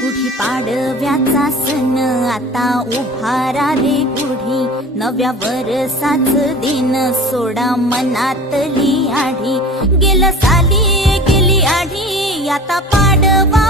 गुढी पाडव्याचा सण आता उभारा रे गुढी, नव्या वरसाच दिन सोडा मनातली आढी. गेलं साली गेली आढी, आता पाडवा